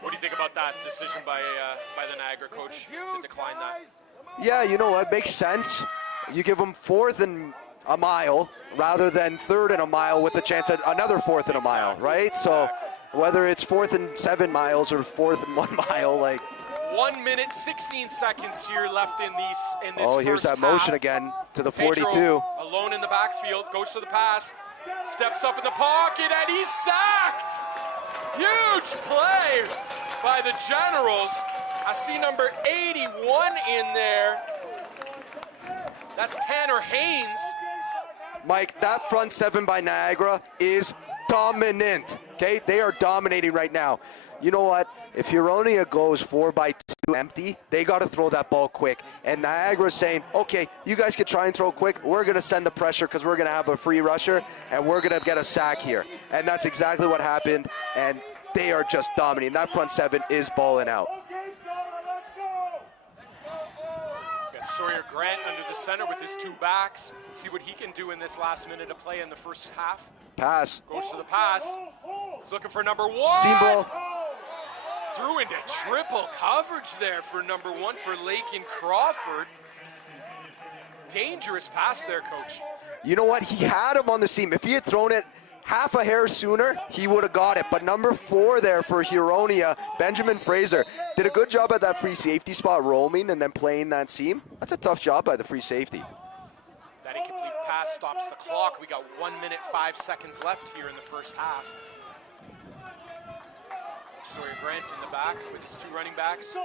What do you think about that decision by the Niagara coach to decline that? Yeah, you know what? Makes sense. You give them 4th and a mile rather than 3rd and a mile with a chance at another 4th and a mile, right? So whether it's 4th and 7 miles or 4th and 1 mile, like. 1 minute, 16 seconds here left in this Oh, here's that half. motion again to the 42. Pedro, alone in the backfield, goes to the pass, steps up in the pocket, and he's sacked. Huge play by the Generals. I see number 81 in there. That's Tanner Haynes. Mike, that front 7 by Niagara is dominant, okay? They are dominating right now. You know what? If Huronia goes 4 by 2 empty, they got to throw that ball quick. And Niagara's saying, okay, you guys can try and throw quick. We're going to send the pressure because we're going to have a free rusher, and we're going to get a sack here. And that's exactly what happened, and they are just dominating. That front 7 is balling out. Got Sawyer Grant under the center with his 2 backs. See what he can do in this last minute of play in the first half. Pass. Goes to the pass. He's looking for number 1. Seam ball. Threw into triple coverage there for number 1 for Lakin Crawford. Dangerous pass there, Coach. You know what? He had him on the seam. If he had thrown it half a hair sooner, he would have got it. But number 4 there for Huronia, Benjamin Fraser, did a good job at that free safety spot, roaming and then playing that seam. That's a tough job by the free safety. That incomplete pass stops the clock. We got 1 minute, 5 seconds left here in the first half. Sawyer Grant in the back with his 2 running backs.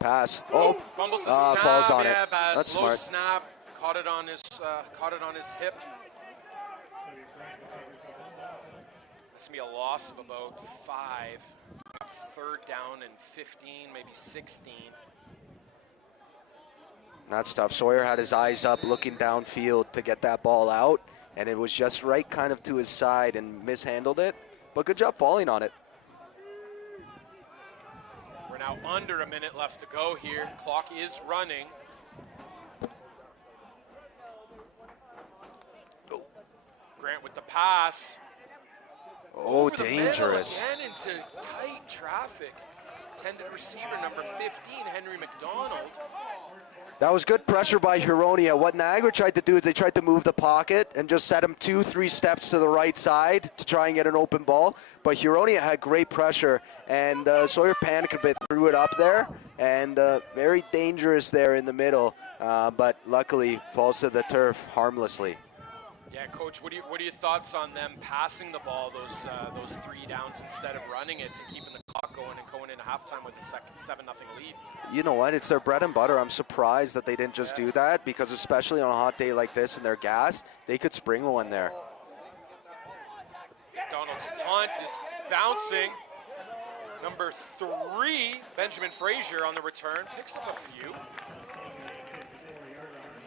Pass. Oh, fumbles the snap. Falls on it. Bad That's low smart. snap. Caught it on his hip. It's gonna be a loss of about 5. 3rd down and 15, maybe 16. That's tough. Sawyer had his eyes up, looking downfield to get that ball out, and it was just right kind of to his side and mishandled it. But good job falling on it. We're now under a minute left to go here. Clock is running. Grant with the pass. Oh, Over the middle dangerous. again into tight traffic. Intended receiver number 15, Henry McDonald. That was good pressure by Huronia. What Niagara tried to do is they tried to move the pocket and just set him 2-3 steps to the right side to try and get an open ball. But Huronia had great pressure, and Sawyer panicked a bit, threw it up there, and very dangerous there in the middle. But luckily falls to the turf harmlessly. Yeah, Coach, what are your thoughts on them passing the ball those 3 downs instead of running it and keeping the clock going and going into halftime with a 7-0 lead? You know what? It's their bread and butter. I'm surprised that they didn't just do that, because especially on a hot day like this and they're gassed, they could spring one there. Donald's punt is bouncing. Number 3, Benjamin Frazier on the return, picks up a few.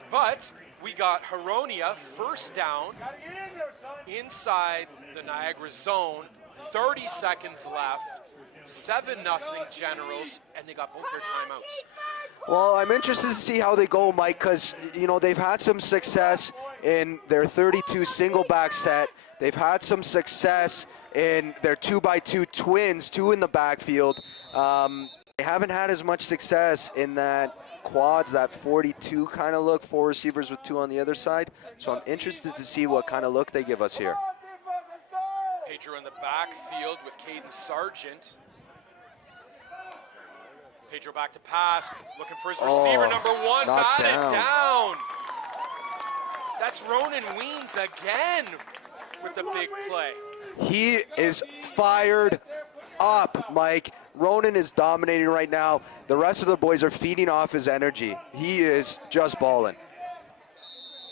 But we got Huronia first down inside the Niagara zone, 30 seconds left, 7-0 Generals, and they got both their timeouts. Well, I'm interested to see how they go, Mike, because, you know, they've had some success in their 32 single back set. They've had some success in their 2x2 twins, 2 in the backfield. They haven't had as much success in that quads, that 42 kind of look, 4 receivers with 2 on the other side. So I'm interested to see what kind of look they give us here. Pedro in the backfield with Caden Sargent. Pedro back to pass, looking for his receiver, number 1, batted down. That's Ronan Weens again with the big play. He is fired up, Mike. Ronan is dominating right now. The rest of the boys are feeding off his energy. He is just balling.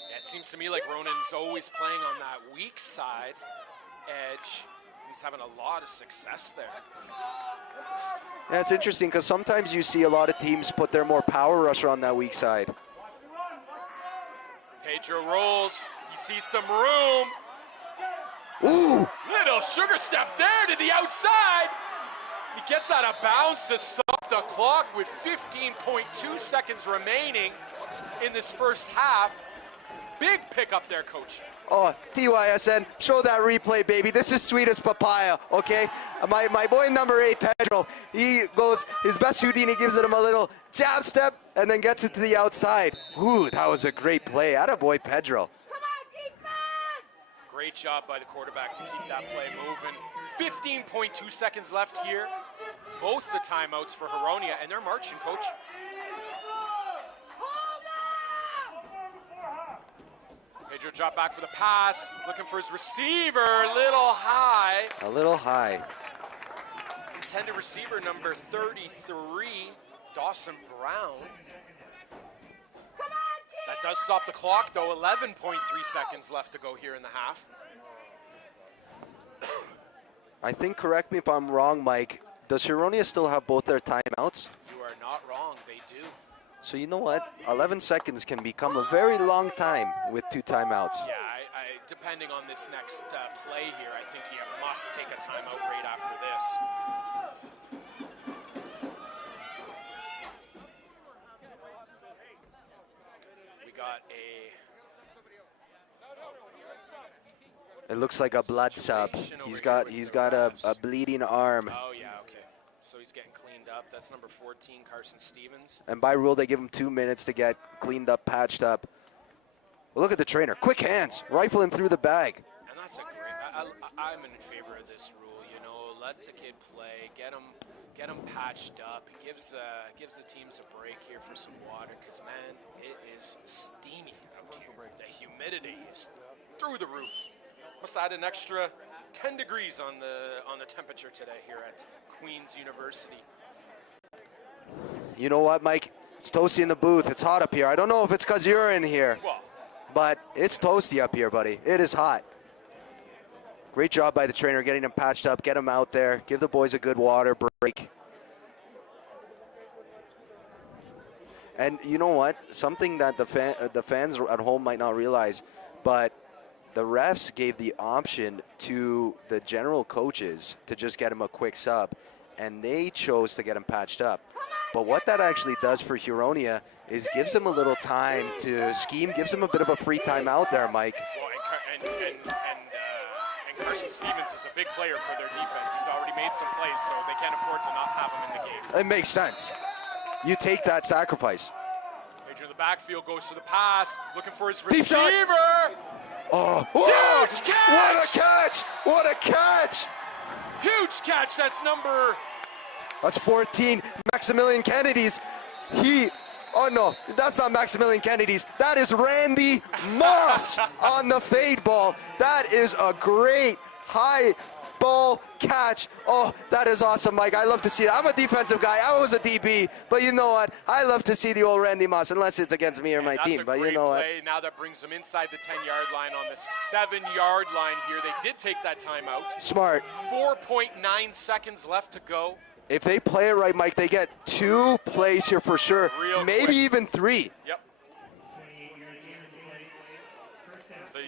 Yeah, it seems to me like Ronan's always playing on that weak side edge. He's having a lot of success there. Yeah, it's interesting because sometimes you see a lot of teams put their more power rusher on that weak side. Pedro rolls. He sees some room. Ooh! Little sugar step there to the outside. He gets out of bounds to stop the clock with 15.2 seconds remaining in this first half. Big pickup there, Coach. Oh, TYSN, show that replay, baby. This is sweet as papaya, okay? My boy number 8, Pedro, he goes, his best Houdini gives him a little jab step and then gets it to the outside. Ooh, that was a great play. Attaboy, Pedro. Great job by the quarterback to keep that play moving. 15.2 seconds left here. Both the timeouts for Huronia, and they're marching, Coach. Pedro drop back for the pass, looking for his receiver, a little high. A little high. Intended receiver number 33, Dawson Brown. That does stop the clock, though. 11.3 seconds left to go here in the half. I think, correct me if I'm wrong, Mike, does Huronia still have both their timeouts? You are not wrong, they do. So you know what? 11 seconds can become a very long time with 2 timeouts. Yeah, depending on this next play here, I think you must take a timeout right after this. We got It looks like a blood sub. He's got a bleeding arm. Oh yeah, okay. So he's getting cleaned up. That's number 14, Carson Stevens. And by rule, they give him 2 minutes to get cleaned up, patched up. Look at the trainer. Quick hands, rifling through the bag. And that's a great. I'm in favor of this rule. You know, let the kid play, get him patched up. It gives the teams a break here for some water, because man, it is steamy out here. The humidity is through the roof. Must add an extra 10 degrees on the temperature today here at Queen's University. You know what, Mike? It's toasty in the booth. It's hot up here. I don't know if it's because you're in here, but it's toasty up here, buddy. It is hot. Great job by the trainer getting him patched up, get him out there, give the boys a good water break. And you know what? Something that the fans at home might not realize, but the refs gave the option to the general coaches to just get him a quick sub, and they chose to get him patched up. But what that actually does for Huronia is gives him a little time to scheme, gives him a bit of a free time out there, Mike. Well, and Carson Stevens is a big player for their defense. He's already made some plays, so they can't afford to not have him in the game. It makes sense. You take that sacrifice. Major in the backfield goes to the pass, looking for his Deep shot. receiver. Oh, huge catch! What a catch! What a catch! Huge catch. That's 14, Maximilian Kennedy's. Oh no, that's not Maximilian Kennedy's. That is Randy Moss on the fade ball. That is a great high ball catch. Oh, that is awesome, Mike. I love to see that. I'm a defensive guy. I was a DB, but you know what? I love to see the old Randy Moss, unless it's against me or my team. But you know what? Now that brings them inside the 10-yard line on the 7-yard line here. They did take that timeout. Smart. 4.9 seconds left to go. If they play it right, Mike, they get 2 plays here for sure. Maybe quick. even 3. Yep. They're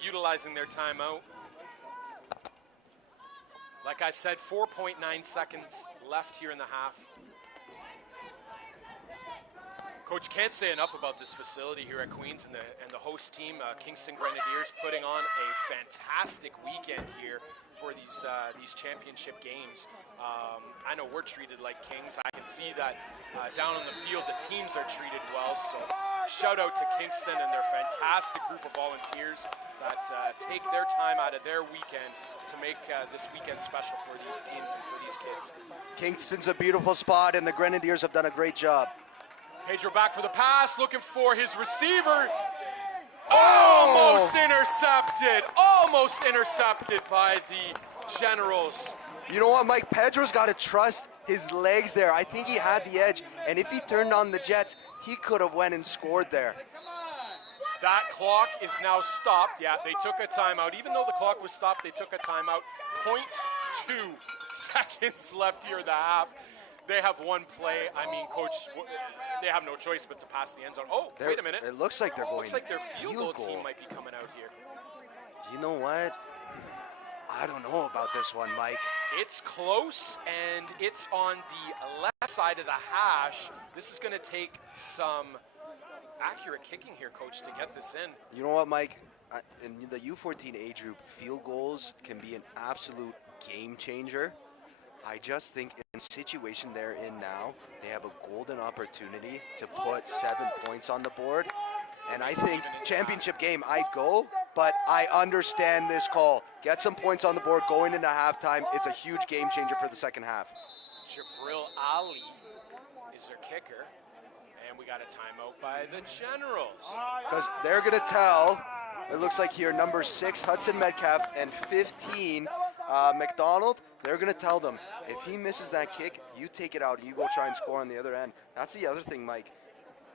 utilizing their timeout. Like I said, 4.9 seconds left here in the half. Coach, can't say enough about this facility here at Queens and the host team, Kingston Grenadiers, putting on a fantastic weekend here for these championship games. I know we're treated like kings. I can see that down on the field, the teams are treated well. So shout out to Kingston and their fantastic group of volunteers that take their time out of their weekend to make this weekend special for these teams and for these kids. Kingston's a beautiful spot, and the Grenadiers have done a great job. Pedro back for the pass, looking for his receiver. Almost intercepted by the Generals. You know what, Mike? Pedro's got to trust his legs there. I think he had the edge, and if he turned on the Jets, he could have went and scored there. That clock is now stopped. Yeah, they took a timeout. Even though the clock was stopped, they took a timeout. 0.2 seconds left here in the half. They have one play. I mean, Coach, they have no choice but to pass the end zone. Oh, wait a minute. It looks like they're going. Looks like their field goal team might be coming out here. You know what? I don't know about this one, Mike. It's close, and it's on the left side of the hash. This is going to take some accurate kicking here, Coach, to get this in. You know what, Mike? In the U14 age group, field goals can be an absolute game changer. I just think in the situation they're in now, they have a golden opportunity to put 7 points on the board. And I think championship game, I go, but I understand this call. Get some points on the board going into halftime. It's a huge game changer for the second half. Jabril Ali is their kicker. And we got a timeout by the Generals. Because they're going to tell, it looks like here, number 6, Hudson Metcalf, and 15, McDonald, they're going to tell them, if he misses that kick, you take it out, you go try and score on the other end. That's the other thing, Mike.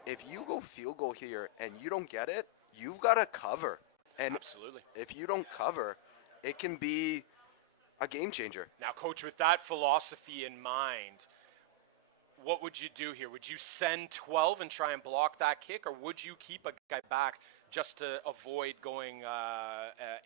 If you go field goal here and you don't get it, you've got to cover. And absolutely, if you don't cover, it can be a game changer. Now, Coach, with that philosophy in mind, what would you do here? Would you send 12 and try and block that kick, or would you keep a guy back just to avoid going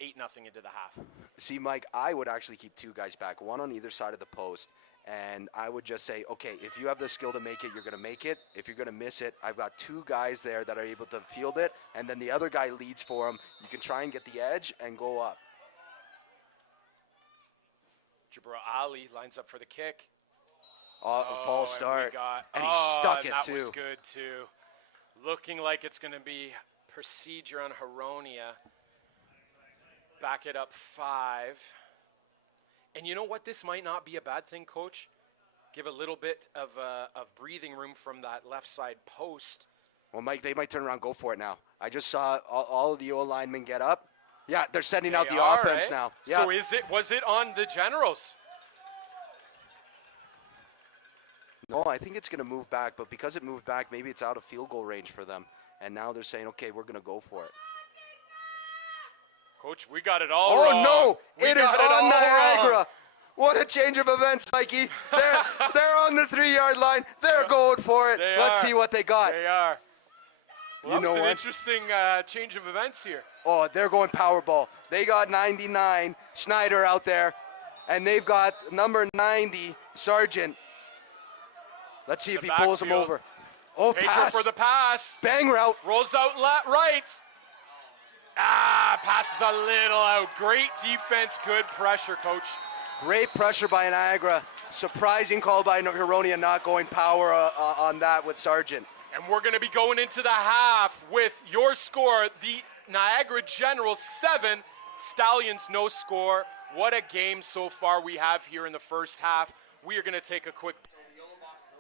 8-0 into the half? See, Mike, I would actually keep 2 guys back, one on either side of the post, and I would just say, okay, if you have the skill to make it, you're going to make it. If you're going to miss it, I've got 2 guys there that are able to field it, and then the other guy leads for him. You can try and get the edge and go up. Jabril Ali lines up for the kick. False start, and he stuck it too. That was good too. Looking like it's going to be procedure on Huronia. Back it up 5. And you know what? This might not be a bad thing, Coach. Give a little bit of breathing room from that left side post. Well, Mike, they might turn around and go for it now. I just saw all of the O linemen get up. Yeah, they're sending out the offense now. Yeah. So was it on the Generals? No, I think it's going to move back, but because it moved back, maybe it's out of field goal range for them. And now they're saying, okay, we're going to go for it. Coach, we got it all wrong. Oh, no, it is on Niagara. What a change of events, Mikey. They're on the 3-yard line. They're going for it. Let's see what they got. They are. Well, you know it's an what? interesting change of events here. Oh, they're going Powerball. They got 99, Schneider out there, and they've got number 90, Sargent. Let's see if he pulls him over. Oh, Pedro pass. for the pass. Bang route. Rolls out right. Passes a little out. Great defense, good pressure, Coach. Great pressure by Niagara. Surprising call by Huronia not going power on that with Sargent. And we're going to be going into the half with your score, the Niagara Generals 7, Stallions no score. What a game so far we have here in the first half. We are going to take a quick